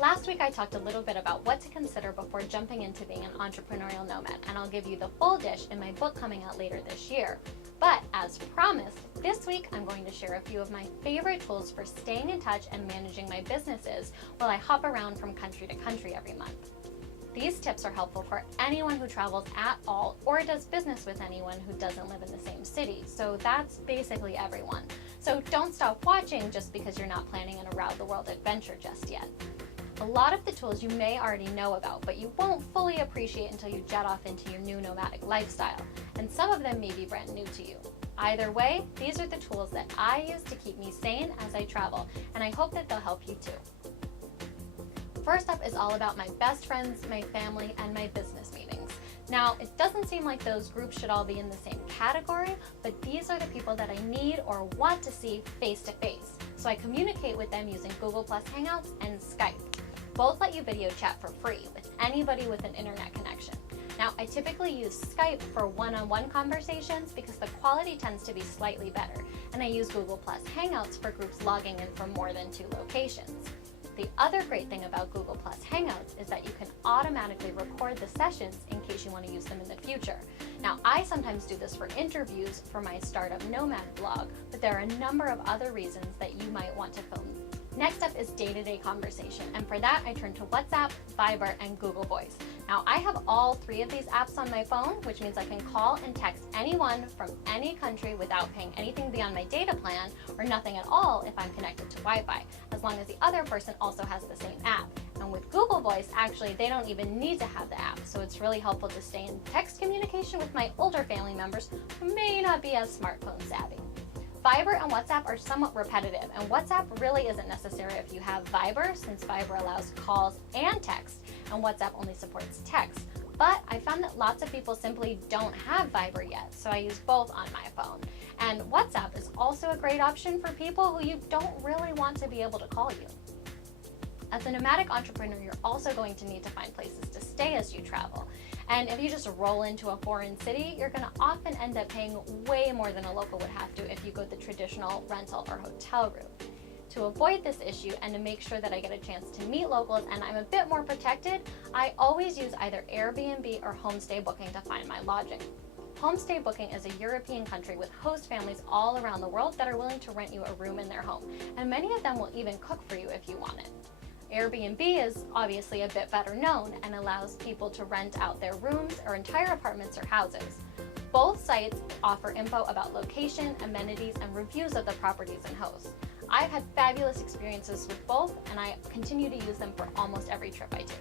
Last week I talked a little bit about what to consider before jumping into being an entrepreneurial nomad, and I'll give you the full dish in my book coming out later this year. But as promised, this week I'm going to share a few of my favorite tools for staying in touch and managing my businesses while I hop around from country to country every month. These tips are helpful for anyone who travels at all or does business with anyone who doesn't live in the same city. So that's basically everyone. So don't stop watching just because you're not planning an around the world adventure just yet. A lot of the tools you may already know about, but you won't fully appreciate until you jet off into your new nomadic lifestyle. And some of them may be brand new to you. Either way, these are the tools that I use to keep me sane as I travel, and I hope that they'll help you too. First up is all about my best friends, my family, and my business meetings. Now, it doesn't seem like those groups should all be in the same category, but these are the people that I need or want to see face to face. So I communicate with them using Google Plus Hangouts and Skype. Both let you video chat for free with anybody with an internet connection. Now, I typically use Skype for one-on-one conversations because the quality tends to be slightly better, and I use Google Plus Hangouts for groups logging in from more than 2 locations. The other great thing about Google Plus Hangouts is that you can automatically record the sessions in case you want to use them in the future. Now, I sometimes do this for interviews for my Startup Nomad blog, but there are a number of other reasons that you might want to film. Next up is day-to-day conversation, and for that I turn to WhatsApp, Viber, and Google Voice. Now, I have all 3 of these apps on my phone, which means I can call and text anyone from any country without paying anything beyond my data plan, or nothing at all if I'm connected to Wi-Fi, as long as the other person also has the same app. And with Google Voice, actually, they don't even need to have the app, so it's really helpful to stay in text communication with my older family members who may not be as smartphone savvy. Viber and WhatsApp are somewhat repetitive, and WhatsApp really isn't necessary if you have Viber, since Viber allows calls and text, and WhatsApp only supports text. But I found that lots of people simply don't have Viber yet, so I use both on my phone. And WhatsApp is also a great option for people who you don't really want to be able to call you. As a nomadic entrepreneur, you're also going to need to find places to stay as you travel. And if you just roll into a foreign city, you're going to often end up paying way more than a local would have to if you go the traditional rental or hotel route. To avoid this issue and to make sure that I get a chance to meet locals and I'm a bit more protected, I always use either Airbnb or homestay booking to find my lodging. Homestay booking is a European country with host families all around the world that are willing to rent you a room in their home, and many of them will even cook for you if you want it. Airbnb is obviously a bit better known and allows people to rent out their rooms or entire apartments or houses. Both sites offer info about location, amenities, and reviews of the properties and hosts. I've had fabulous experiences with both, and I continue to use them for almost every trip I take.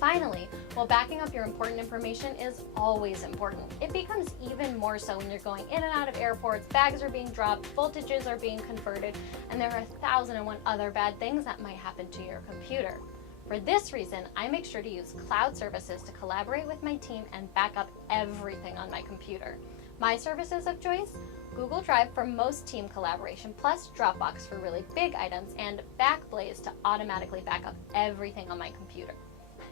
Finally, while backing up your important information is always important, it becomes even more so when you're going in and out of airports, bags are being dropped, voltages are being converted, and there are 1,001 other bad things that might happen to your computer. For this reason, I make sure to use cloud services to collaborate with my team and back up everything on my computer. My services of choice? Google Drive for most team collaboration, plus Dropbox for really big items, and Backblaze to automatically back up everything on my computer.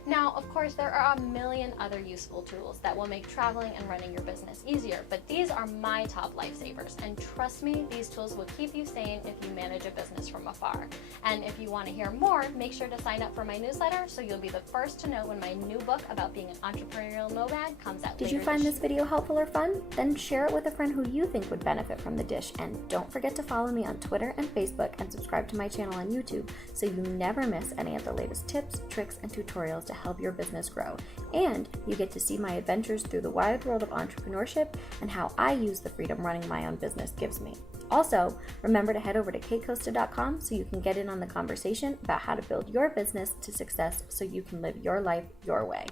Now, of course, there are a million other useful tools that will make traveling and running your business easier, but these are my top lifesavers, and trust me, these tools will keep you sane if you manage a business from afar. And if you want to hear more, make sure to sign up for my newsletter so you'll be the first to know when my new book about being an entrepreneurial nomad comes out. Did you find this video helpful or fun? Then share it with a friend who you think would benefit from the dish, and don't forget to follow me on Twitter and Facebook and subscribe to my channel on YouTube so you never miss any of the latest tips, tricks, and tutorials to help your business grow. And you get to see my adventures through the wide world of entrepreneurship and how I use the freedom running my own business gives me. Also, remember to head over to CateCosta.com so you can get in on the conversation about how to build your business to success so you can live your life your way.